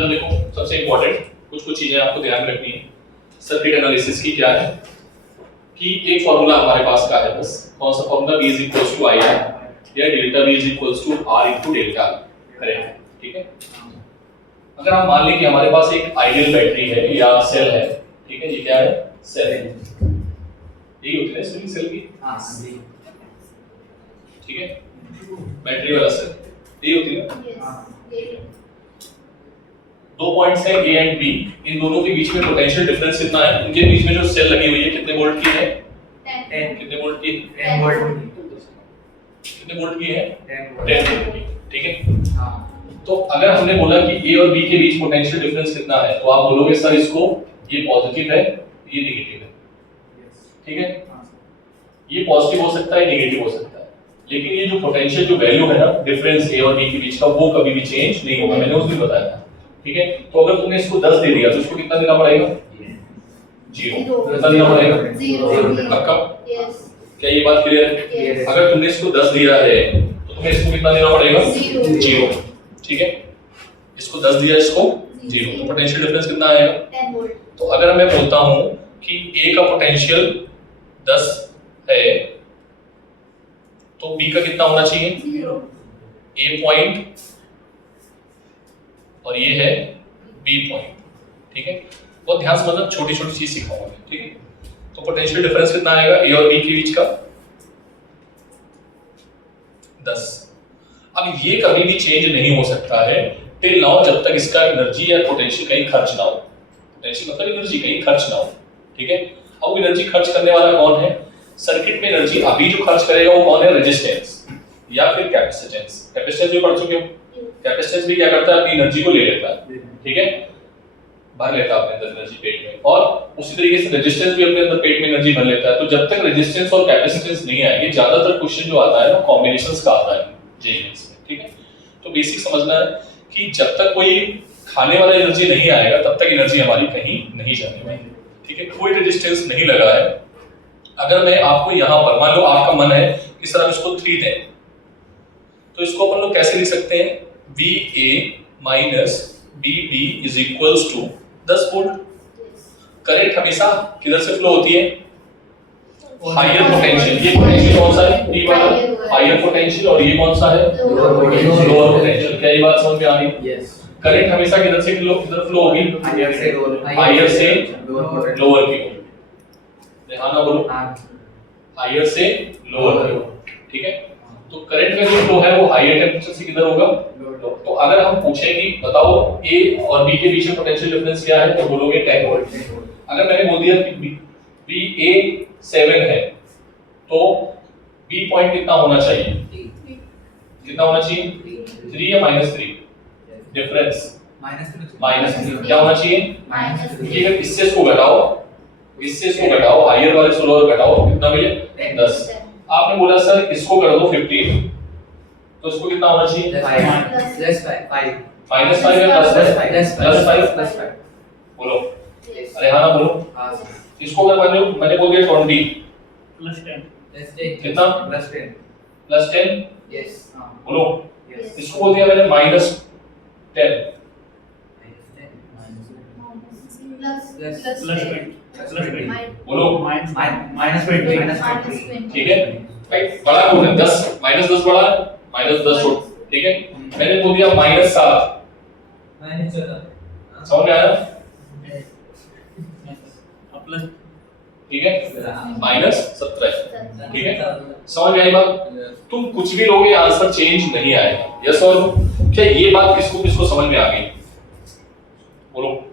इधर देखो सबसे इंपॉर्टेंट कुछ चीजें आपको ध्यान रखनी है सर्किट एनालिसिस की। क्या है कि एक फॉर्मूला हमारे पास का है, बस कौन सा formula, V is equals to I R या delta V is equals to R into delta करें, ठीक है। अगर हम मान लें कि हमारे पास एक आइडियल बैटरी है या सेल है, ठीक है, ये क्या है, सेल है, यही होती है ना सेल की, ठीक है, बैटरी वाला सेल यही होती है ना। दो पॉइंट्स हैं A एंड B, इन दोनों के बीच में पोटेंशियल डिफरेंस कितना है, इनके बीच में जो सेल लगी हुई है कितने वोल्ट की है, 10 कितने वोल्ट की, 10 वोल्ट, कितने वोल्ट की है, 10 वोल्ट की, ठीक है। हां, तो अगर हमने बोला कि A और B के बीच पोटेंशियल डिफरेंस कितना है, तो आप बोलोगे सर इसको ये पॉजिटिव है ये नेगेटिव है, ठीक है। ये पॉजिटिव हो सकता है नेगेटिव हो सकता है, लेकिन ये जो पोटेंशियल जो वैल्यू है ना डिफरेंस A और B के बीच का, वो कभी भी चेंज नहीं होगा, मैंने उस दिन बताया था, ठीक है। तो अगर तुमने इसको 10 दे दिया तो इसको कितना देना पड़ेगा, 0 कितना देना पड़ेगा, 0 पक्का, यस। क्या ये बात क्लियर है? अगर तुमने इसको 10 दिया है तो तुम्हें इसको कितना देना पड़ेगा, 0, ठीक है। इसको 10 दिया, इसको 0, तो पोटेंशियल डिफरेंस कितना आएगा, 10 वोल्ट। तो अगर मैं बोलता हूं कि A का पोटेंशियल 10 है तो B का कितना होना चाहिए, 0, A पॉइंट और ये है B पॉइंट, ठीक है। बहुत ध्यान से मतलब छोटी छोटी चीज सिखाऊंगा, ठीक है। तो पोटेंशियल डिफरेंस कितना आएगा A और B के बीच का, 10। अब ये कभी भी चेंज नहीं हो सकता है टिल नाउ, जब तक इसका एनर्जी या पोटेंशियल कहीं खर्च ना हो, पोटेंशियल मतलब एनर्जी कहीं खर्च ना हो, ठीक है। अब एनर्जी खर्च करने वाला कौन है, सर्किट में एनर्जी अभी जो खर्च करेगा वो कौन है, रेजिस्टेंस या फिर कैपेसिटेंस। कैपेसिटेंस भी पढ़ चुके हो, कैपेसिटेंस भी क्या करता है, अपनी एनर्जी को ले लेता है, ठीक है, भर लेता है अपने अंदर एनर्जी पेट में, और उसी तरीके से रेजिस्टेंस भी अपने अंदर पेट में एनर्जी भर लेता है। तो जब तक रेजिस्टेंस और कैपेसिटेंस नहीं आएगी, ज्यादातर क्वेश्चन जो आता है ना कॉम्बिनेशंस का आता है जेईएस में, ठीक है। तो बेसिक समझना है कि जब तक कोई खाने वाला एनर्जी नहीं आएगा तब तक एनर्जी हमारी कहीं नहीं जाने वाली, ठीक है। कोई रेजिस्टेंस नहीं लगा है। अगर मैं आपको यहां पर मान लो आपका मन है कि सर हम इसको 3 दें, तो इसको अपन लोग कैसे लिख सकते हैं, VA minus BB is equals to 10 volt. Current हमेशा किधर से फ्लो होती है, हायर पोटेंशियल, ये पोटेंशियल कौन सा है, B वाला हायर पोटेंशियल, और ये कौन सा है, लोअर पोटेंशियल। क्या ये बात समझ में आ रही, यस। करंट हमेशा किधर से फ्लो होगी, हायर से लोअर की ओर, ध्यान ना बोलो, हायर से लोअर की ओर, ठीक है। तो करंट का जो फ्लो है वो हायर टेंपरेचर से किधर होगा, तो अगर हम पूछें कि बताओ A और B के बीच में पोटेंशियल डिफरेंस क्या है, तो बोलोगे 10 वोल्ट। अगर मैंने बोल दिया कि VA 7 है तो B पॉइंट कितना होना चाहिए, कितना होना चाहिए, 3 या -3 डिफरेंस, -3 क्या होना चाहिए, क्योंकि अगर इससे इसको घटाओ, इससे इसको घटाओ, हायर वाले से लोअर घटाओ, कितना मिले, 10। आपने बोला सर इसको कर दो 15, तो इसको कितना होना चाहिए, -5 +5 बोलो, अरे हाँ ना बोलो, इसको अगर मैंने बोल दिया 20 +10 कितना, +10 यस, बोलो, इसको बोल दिया मैंने -10 बोलो -20, ठीक है भाई, बड़ा कौन है, 10 -10 बड़ा है, -10 छोटा, ठीक है। मैंने बोल दिया -7, समझ में आया, ठीक है, -17, ठीक है, समझ में आई बात। तुम कुछ भी लोगे आंसर चेंज नहीं आएगा, यस और नो। क्या ये बात किसको किसको समझ में आ गई, बोलो,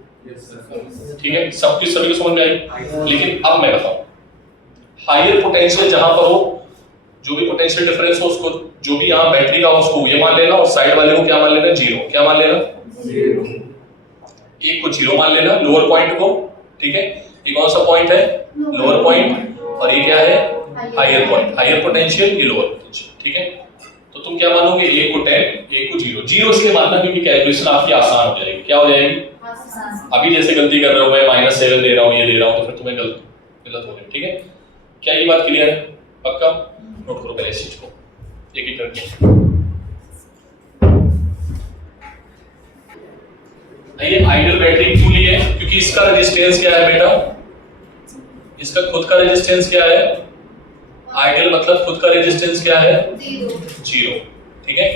ठीक है, सब कुछ सभी को समझ में आई। लेकिन अब मैं बताऊं, हायर पोटेंशियल जहां पर हो, जो भी पोटेंशियल डिफरेंस हो उसको, जो भी यहां बैटरी का हो उसको ये मान लेना, और साइड वाले को क्या मान लेना, 0। क्या मान लेना, 0। एक को 0 मान लेना, लोअर पॉइंट को, ठीक है। ये कौन सा पॉइंट है, लोअर पॉइंट, और ये क्या है, हायर पॉइंट, हायर पोटेंशियल, ये लोअर पोटेंशियल, ठीक है। तो तुम क्या मानोगे, एक को 10, एक को 0। 0 इसलिए मानना क्योंकि कैलकुलेशन आपकी आसान हो जाएगी। क्या हो जाएगी, अभी जैसे गलती कर रहे हो, मैं -7 दे रहा हूं, ये दे रहा हूं, तो फिर तुम्हें गलत हो गया, ठीक है। क्या ये बात क्लियर है, पक्का नोट करो पहले इस चीज को एक एक करके। ये आइडियल बैटरी क्यों ली है? क्योंकि इसका रेजिस्टेंस क्या है बेटा? इसका खुद का रेजिस्टेंस क्या है? आइडियल मतलब खुद का रेजिस्टेंस क्या है? 0। ठीक है,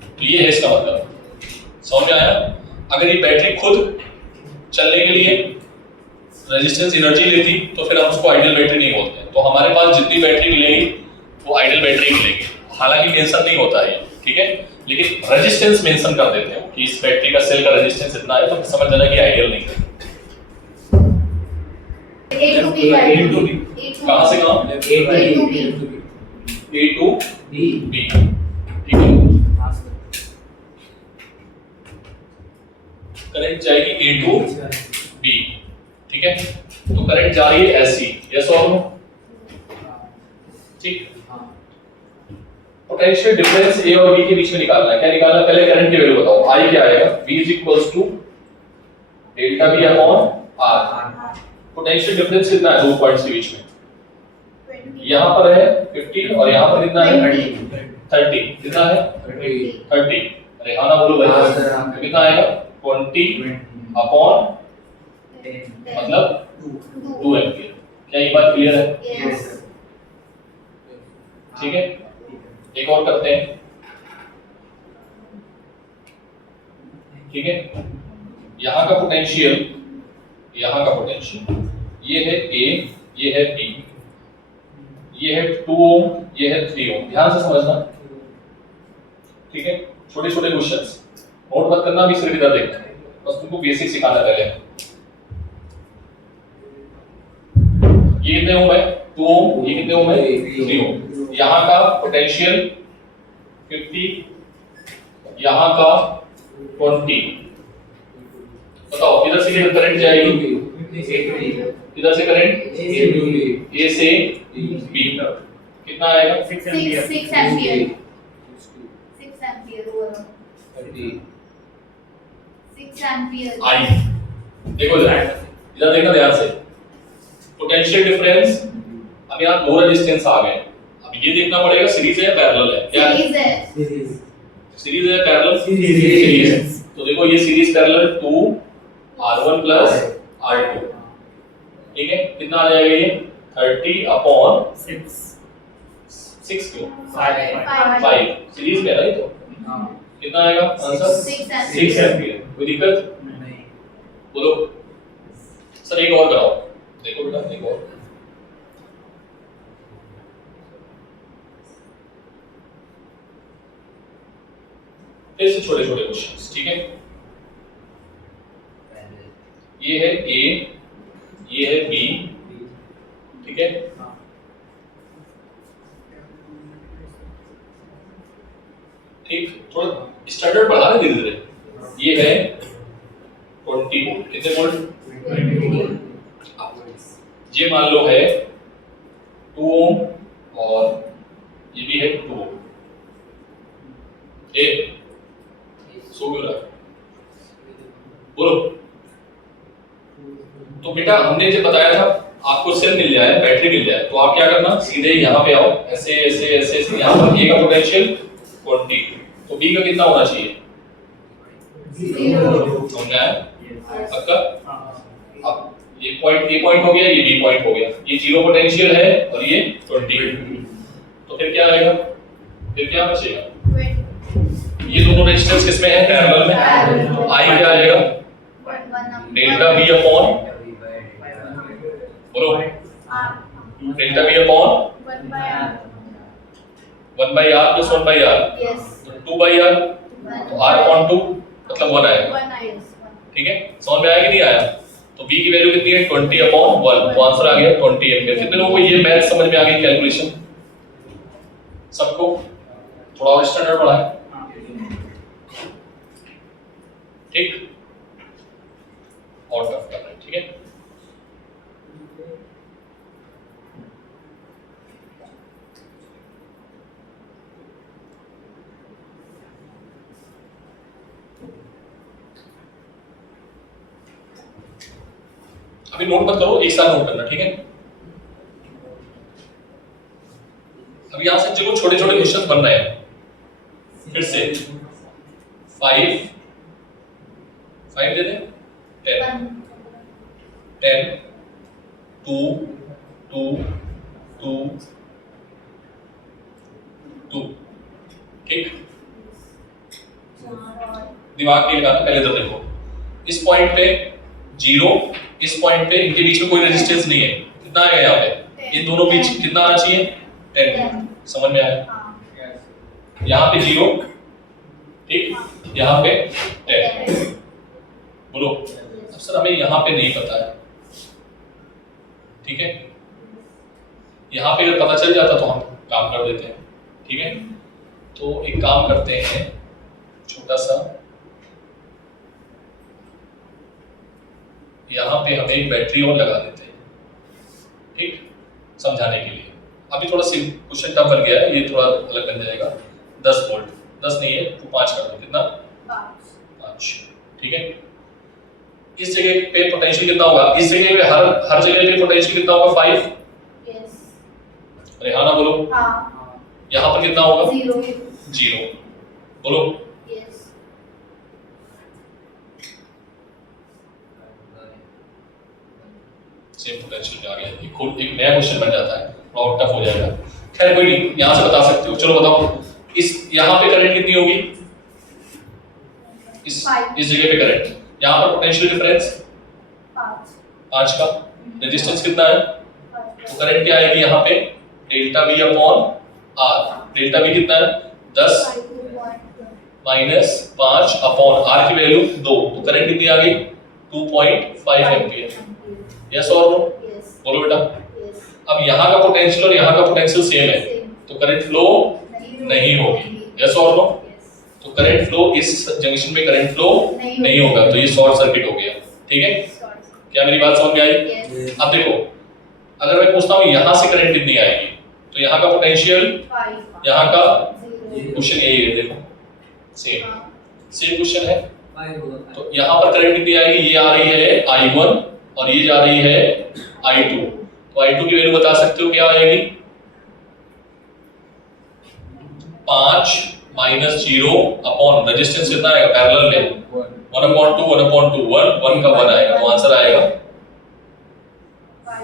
तो ये है इसका मतलब। समझ में आया? अगर ये बैटरी खुद चलने के लिए रेजिस्टेंस एनर्जी लेती तो फिर हम उसको आइडियल बैटरी नहीं बोलते। तो हमारे पास जितनी बैटरी मिलेगी वो आइडियल बैटरी मिलेगी। हालांकि मेंशन नहीं होता है, ठीक है, लेकिन रेजिस्टेंस मेंशन कर देते हैं कि इस बैटरी का सेल का रेजिस्टेंस इतना है, तो समझ जाना कि आइडियल नहीं है। कहां से कहां? A to B, ठीक है। करंट जाएगी A to B, ठीक है। तो करंट जा रही है ऐसी, यस और नो? ठीक। पोटेंशियल डिफरेंस A और B के बीच में निकालना है। क्या निकालना है? पहले करंट की वैल्यू बताओ। I क्या आएगा? V delta B upon R। Potential difference कितना है दो पॉइंट्स के बीच में? यहाँ पर है 50 और यहाँ पर कितना है? 30। कितना है? 30। अरे हाँ ना बोलो भाई, तो कितना आएगा? 20 अपॉन मतलब 2 एम्पियर। क्या ये बात क्लियर है? ठीक है, एक और करते हैं, ठीक है। यहाँ का पोटेंशियल, यहाँ का पोटेंशियल, ये है A, ये है B, ये है 2 ओम, ये है 3 ओम। ध्यान से समझना, ठीक है। छोटे छोटे क्वेश्चंस नोट मत करना, भी सिर्फ इधर देखना, बस तुमको बेसिक सिखाना पहले। ये कितने ओम है? 2 ओम। ये कितने ओम है? 3 ओम। यहाँ का पोटेंशियल 50, यहाँ का 20। बताओ किधर से किधर करंट जाएगी? किधर से करंट? A से B तक। कितना आएगा? 6 एम्पियर 6 एम्पियर ओवर 6 एम्पियर। आई देखो इधर देखना ध्यान से। पोटेंशियल डिफरेंस, अब यहाँ दो रेजिस्टेंस आ गए। अब ये देखना पड़ेगा सीरीज है या पैरेलल है। क्या सीरीज है? सीरीज है पैरेलल? सीरीज है। तो देखो ये series parallel 2 R1 plus R2, ठीक है। कितना आ जाएगा ये? 30 अपॉन 6 क्यों? 5 सीरीज में है तो कितना आएगा आंसर? 6 एम्पियर। कोई दिक्कत नहीं? बोलो सर एक और कराओ। देखो बेटा एक और, फिर से छोटे छोटे क्वेश्चंस, ठीक है। ये है A, ये है B, ठीक है। ठीक, थोड़ा स्टैंडर्ड बढ़ा रहे धीरे धीरे। ये है 20 वोल्ट, कितने वोल्ट? ये मान लो है 2 ओम और ये भी है 2 ओम। ए सो क्यों रहा? बोलो। तो बेटा हमने जो बताया था आपको सेल मिल जाए, बैटरी मिल जाए, तो आप क्या करना, सीधे यहाँ पे आओ, ऐसे ऐसे ऐसे ऐसे। यहाँ पर A का पोटेंशियल 20, तो B का कितना होना चाहिए? 0। समझ आया? पक्का? अब ये पॉइंट A पॉइंट हो गया, ये B पॉइंट हो गया। ये 0 पोटेंशियल है और ये 20, तो फिर क्या आएगा? फिर क्या बचेगा? ये दोनों रेजिस्टेंस किसमें है? पैरेलल में। तो I क्या आएगा? डेल्टा B अपॉन, बोलो, delta B upon 1 by R plus 1 by R, तो 2 by R, तो R अपॉन 2 मतलब 1 आएगा, ठीक है। समझ में आया कि नहीं आया? तो B की वैल्यू कितनी है? 20 अपॉन 1, तो आंसर आ गया 20 एम्पीयर। कितने लोगों को ये मैथ समझ में आ गई? कैलकुलेशन सबको? थोड़ा और स्टैंडर्ड बढ़ा है, ठीक, और टफ करना है, ठीक है। अभी नोट मत करो, एक साथ नोट करना, ठीक है। अब यहां से चलो छोटे छोटे क्वेश्चन बन रहे हैं। फिर से 5 5 दे दें 10 1 10 2 2 2 2 ठीक। दिमाग नहीं लगाना, पहले तो देखो इस पॉइंट पे 0, इस पॉइंट पे इनके बीच में कोई रेजिस्टेंस नहीं है, कितना आएगा यहाँ पे, इन दोनों बीच कितना आना चाहिए 10। समझ में आया? हाँ यहाँ पे 0 ठीक, यहाँ पे 10। बोलो अब सर हमें यहाँ पे नहीं पता है, ठीक है, यहाँ पे अगर पता चल जाता तो हम काम कर देते हैं, ठीक है। तो एक काम करते हैं, छोटा सा यहाँ पे हमें एक बैटरी और लगा देते हैं, ठीक, समझाने के लिए। अभी थोड़ा सी क्वेश्चन टफ बन गया है, ये थोड़ा अलग बन जाएगा। 10 वोल्ट, 10 नहीं है तो 5 कर दो, कितना 5, ठीक है। इस जगह पे पोटेंशियल कितना होगा, इस जगह पे हर जगह पे पोटेंशियल कितना होगा 5। यस रेहाना बोलो हाँ यहाँ पर कितना होगा 0 बोलो यस सेम पोटेंशियल आ गया, एक नया क्वेश्चन बन जाता है, थोड़ा टफ हो जाएगा। खैर कोई नहीं, यहाँ से बता सकते हो। चलो बताओ इस यहाँ पे करंट कितनी होगी, इस जगह पे करंट, यहाँ पर पोटेंशियल डिफरेंस 5 का, रेजिस्टेंस कितना है, तो करंट क्या आएगी यहाँ पे delta V upon R। Delta V कितना है 10 माइनस 5 अपॉन R की वैल्यू 2, तो करंट कितनी आ गई 2.5 एम्पियर। यस और नो, बोलो बेटा। अब यहाँ का पोटेंशियल और यहाँ का पोटेंशियल सेम है, तो करंट फ्लो नहीं होगी। यस और नो, तो करंट फ्लो इस जंक्शन में करंट फ्लो नहीं होगा, तो ये शॉर्ट सर्किट हो गया, ठीक है। क्या मेरी बात समझ में आई? अब देखो अगर मैं पूछता हूँ यहाँ से करंट कितनी आएगी, तो यहाँ का पोटेंशियल, यहाँ का क्वेश्चन यही है, देखो सेम क्वेश्चन है। तो यहाँ पर करंट कितनी आएगी, ये आ रही है I1 और ये जा रही है I2, तो I2 की वैल्यू बता सकते हो क्या आएगी 5 माइनस 0 अपॉन रेजिस्टेंस कितना आएगा पैरेलल में 1/2 1 का 1 आएगा, तो आंसर आएगा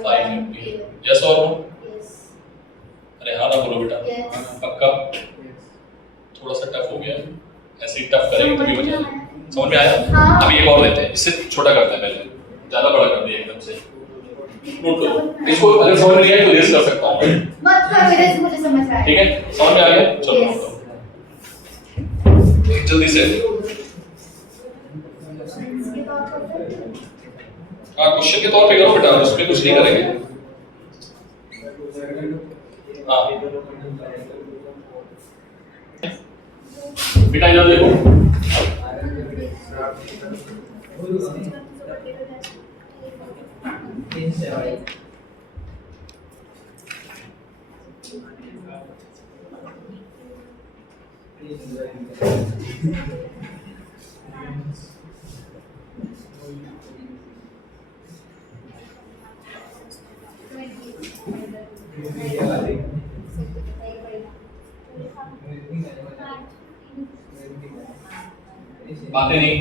5 एम्पीयर। यस और नो? अरे हाँ ना बोलो बेटा, पक्का। थोड़ा सा टफ हो गया, ऐसे ही टफ करेंगे तो भी हो जाएगा। समझ में आया? अभी एक और लेते हैं, इससे छोटा करते हैं, पहले ज्यादा बड़ा कर दिया एकदम से। नोट करो इसको, अगर समझ में नहीं आया तो रेस कर सकता हूं मत कर, मेरे से मुझे समझ में आया, ठीक है। समझ में आ गया, चलो नोट करो जल्दी से। हाँ क्वेश्चन के तौर पे करो बेटा, उसमें कुछ नहीं करेंगे। हाँ बेटा इधर देखो, बातें नहीं।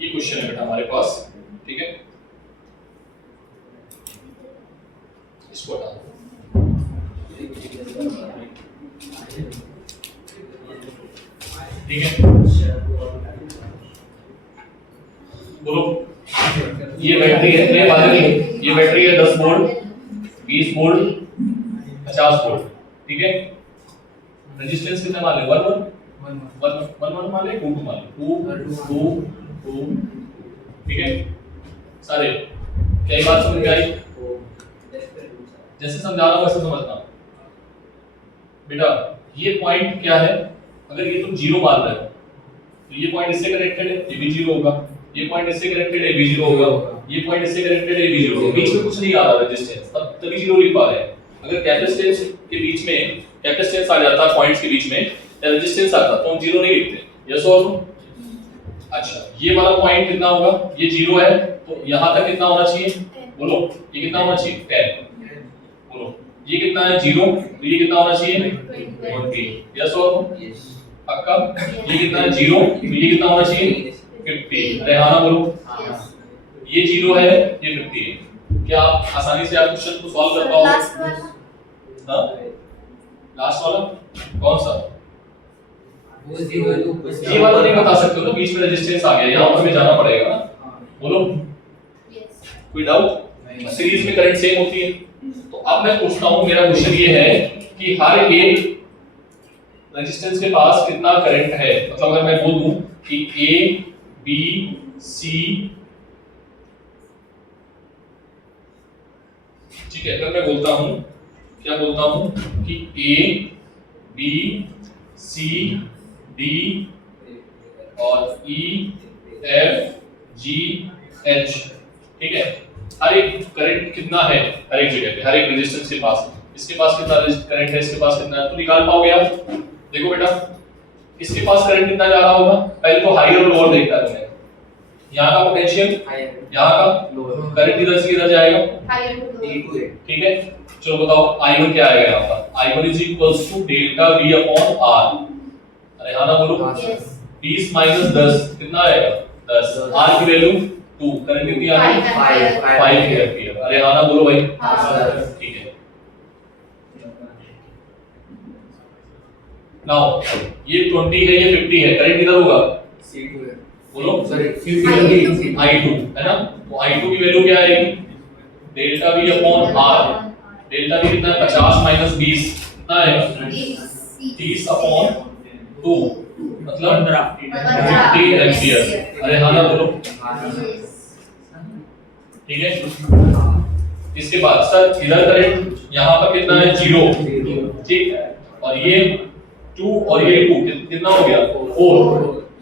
ये क्वेश्चन है बेटा हमारे पास, ठीक है। इसको हटा दो, ठीक है। बोलो ये बैटरी है, ये बात नहीं, ये बैटरी है 10 वोल्ट 20 वोल्ट 50 वोल्ट, ठीक है। रेजिस्टेंस कितना मान ले 1 मान ले 2 मान ले 2 ठीक है। सारे क्या बात समझ में आई? जैसे समझा रहा हूं वैसे समझना बेटा। ये पॉइंट क्या है, अगर ये तुम जीरो मान रहे हो तो ये पॉइंट इससे कनेक्टेड है, ये भी जीरो होगा। ये पॉइंट इससे कनेक्टेड है, ये भी जीरो होगा। ये पॉइंट इससे कनेक्टेड है, ये भी जीरो होगा। बीच में कुछ नहीं आ रहा रेजिस्टेंस, तब तभी जीरो लिख पा रहे हैं। अगर कैपेसिटेंस के बीच में कैपेसिटेंस आ जाता पॉइंट्स के बीच में या रेजिस्टेंस आता तो हम जीरो नहीं लिखते। यस और नो? अच्छा, ये वाला पॉइंट कितना होगा, ये जीरो है तो यहां तक कितना होना चाहिए बोलो, ये कितना होना चाहिए 10 बोलो। ये कितना है जीरो, तो ये कितना होना चाहिए 20। यस और नो? पक्का? ये कितना है जीरो, तो ये कितना होना चाहिए 50। रेहाना बोलो। ये जीरो है, ये 50 है। क्या आप आसानी से आप क्वेश्चन को सॉल्व कर पाओगे? लास्ट वाला हां, लास्ट वाला कौन सा? वो जीरो है तो ये वाला नहीं बता सकते हो तो बीच में रेजिस्टेंस आ गया, यहां पर हमें जाना पड़ेगा ना। बोलो, यस कोई डाउट? सीरीज में करंट सेम होती है। तो अब मैं पूछता हूं, मेरा क्वेश्चन ये है कि हर एक रेजिस्टेंस के पास कितना करंट है। मतलब अगर मैं बोल दूं कि ए बी सी, ठीक है, अगर मैं बोलता हूं, क्या बोलता हूं कि ए बी सी डी और ई एफ जी एच, ठीक है, हर एक करंट कितना है हर एक जगह पे, हर एक रेजिस्टेंस के पास। इसके पास कितना करंट है, इसके पास कितना है, तो निकाल पाओगे आप। देखो बेटा, इसके पास करंट कितना जा रहा होगा, पहले तो हायर और लोअर देखना है तुम्हें। यहाँ का पोटेंशियल, यहाँ का करंट इधर से इधर जाएगा, हायर टू लो ठीक है। चलो बताओ I1 क्या आएगा यहाँ पर। I1 is equals to delta V upon R। अरे हाँ ना बोलो, यस 20 माइनस 10 कितना आएगा 10। R की वैल्यू 2, करंट कितनी आ रही है 5 एम्पीयर। अरे हाँ ना बोलो भाई, ठीक है। नाउ ये 20 है, ये 50 है, करंट किधर होगा C2 है बोलो, सॉरी I2 है ना। तो I2 की वैल्यू क्या आएगी delta V upon R। Delta V कितना है 50 माइनस 20 कितना आएगा 30 अपॉन 2 मतलब 50 एम्पीयर। अरे हाँ ना बोलो, ठीक है। इसके बाद सर इधर करंट यहाँ पर कितना है 0, ठीक है, और ये 2 और ये 2 कितना हो गया 4,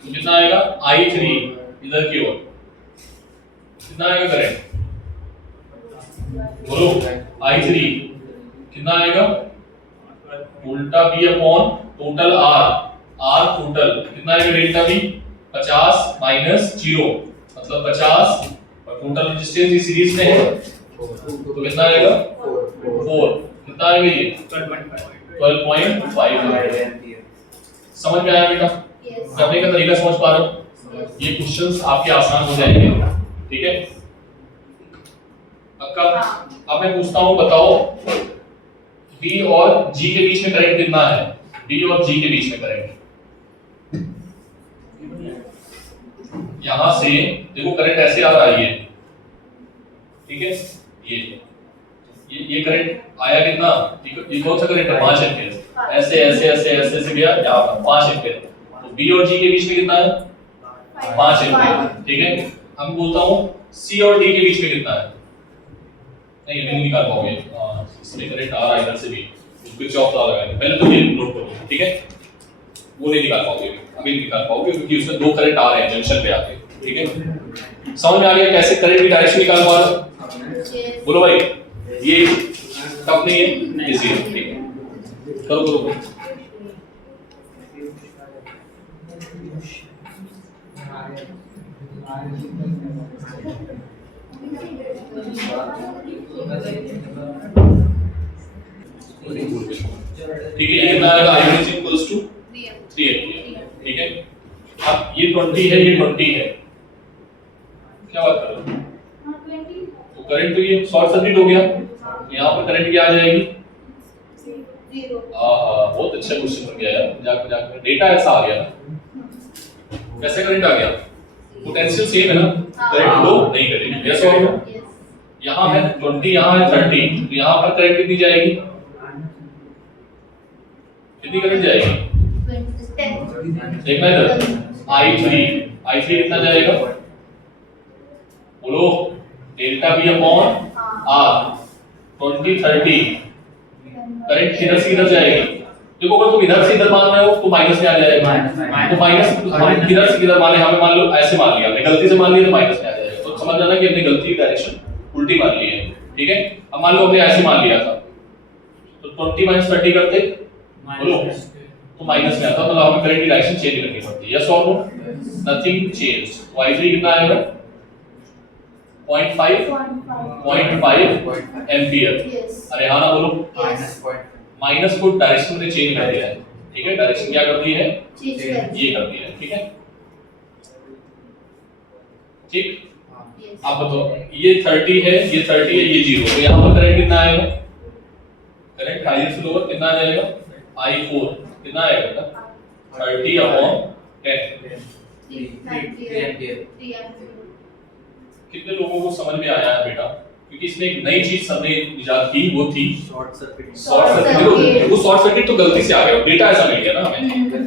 कितना आएगा I3 इधर की ओर कितना आएगा करंट बोलो, I3 कितना आएगा उल्टा V upon total R total कितना आएगा डेल्टा V 50 माइनस 0 मतलब 50 और टोटल रेजिस्टेंस इस सीरीज में है तो कितना आएगा 4, कितना आएगा ये 12.5। समझ में आया बेटा? करने का तरीका समझ पा रहे हो? ये क्वेश्चंस आपके आसान हो जाएंगे, ठीक है। अब मैं पूछता हूं, बताओ B और G के बीच में करंट कितना है। B और G के बीच में करंट, यहां से देखो करंट ऐसे आ रहा है ये, ठीक है, ये करंट आया कितना, ये कौन सा करंट है 5 एम्पीयर। ऐसे ऐसे ऐसे ऐसे से गया यहाँ पर 5 एम्पीयर। तो B और G के बीच में कितना है 5 एम्पीयर, ठीक है। हम बोलता हूँ C और D के बीच में कितना है, नहीं निकाल पाओगे, इसमें करंट आ रहा है इधर से भी, उसको चौक लगाएंगे, पहले तो ये नोट करो, ठीक है। वो नहीं निकाल पाओगे, अभी नहीं निकाल पाओगे क्योंकि उसमें दो करंट आ रहे हैं जंक्शन पे आके, ठीक है। समझ में आ गया कैसे करंट की डायरेक्शन निकाल पा रहे हो? बोलो भाई, ये टफ नहीं है, इजी है, ठीक है। करो करो करो। ठीक है, ये कितना आएगा I1 is equals to 3 ampere, ठीक है। अब ये 20 है, ये 20 है, क्या बात कर रहे हो? तो करंट तो ये शॉर्ट सर्किट हो गया, यहाँ पर करंट क्या आ जाएगी 0। बहुत अच्छा क्वेश्चन बन गया यार, जाकर जाकर डेटा ऐसा आ गया, कैसे करंट आ गया, पोटेंशियल सेम है ना, करंट फ्लो नहीं करेगी। यस और नो? यहाँ है 20, यहाँ है 30, तो यहाँ पर करंट कितनी जाएगी, कितनी करंट जाएगी देखना इधर, I3 कितना जाएगा बोलो, delta V upon R 20 30 current किधर से इधर जाएगी? देखो अगर तुम इधर से इधर मान रहे हो तो माइनस में आ जाएगा। तो माइनस हम किधर से किधर माने, हमें मान लो ऐसे मान लिया, हमने गलती से मान लिया तो माइनस में आ जाएगा। तो समझ जाना कि हमने गलती डायरेक्शन उल्टी मान ली है, ठीक है। अब मान लो हमने ऐसे मान लिया था तो 20 - 30 करते बोलो तो माइनस में आता, मतलब हमें करंट की डायरेक्शन चेंज करनी पड़ती है। यस और नो? Nothing change. y3 कितना आएगा? 0.5 एम्पियर। Yes. अरे हाँ ना बोलो, माइनस पॉइंट माइनस को डायरेक्शन में चेंज कर दिया है, ठीक है। डायरेक्शन क्या कर दी है? चेंज कर ये कर दिया है, ठीक है। ठीक, Yes. आप बताओ ये 30 है, ये 30 है, ये 0, तो यहाँ पर करंट कितना आएगा? करंट हायर से लोअर कितना आ जाएगा? I4 कितना आएगा बेटा? 30/10। 3 एम्पियर। कितने लोगों को समझ में आया है बेटा? क्योंकि इसने एक नई चीज सबने इजाद की, वो थी शॉर्ट सर्किट। Short circuit. वो शॉर्ट सर्किट तो गलती से आ गया, डेटा ऐसा मिल गया ना हमें।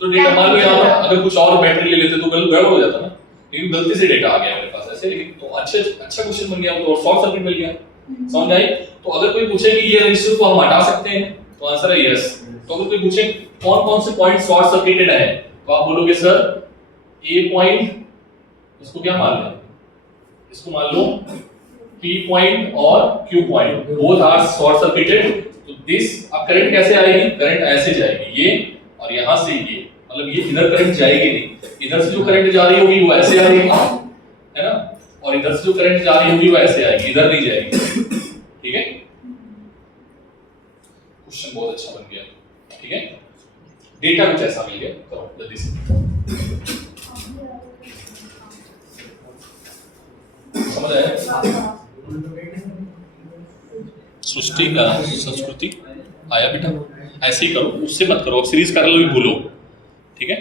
तो डेटा मान लो यहाँ पर अगर कुछ और बैटरी ले लेते तो गड़बड़ हो जाता ना, लेकिन गलती से डेटा आ गया मेरे पास ऐसे। लेकिन तो अच्छा क्वेश्चन बन गया, तो शॉर्ट सर्किट मिल गया। समझ आई? तो अगर कोई पूछे कि ये रेजिस्टर को हम हटा सकते हैं तो आंसर है यस। तो अगर कोई पूछे कौन कौन से पॉइंट शॉर्ट सर्किटेड है तो आप बोलोगे सर ए पॉइंट, इसको क्या मान लें, इसको मान लो P पॉइंट और Q point, both are short circuited. तो दिस अब करंट कैसे आएगी? करंट ऐसे जाएगी, ये और यहां से ये, मतलब ये इधर करंट जाएगी नहीं, इधर से जो करंट जा रही होगी वो ऐसे आएगी, है ना, और इधर से जो करंट जा रही होगी वो ऐसे आएगी, इधर नहीं जाएगी, ठीक है। क्वेश्चन बहुत अच्छा बन गया, ठीक है। डेटा कुछ ऐसा मिल गया, करो जल्दी से। समझ आया? सृष्टि का संस्कृति आया बेटा? ऐसे ही करो, उससे मत करो, अब सीरीज कर लो भी भूलो, ठीक है।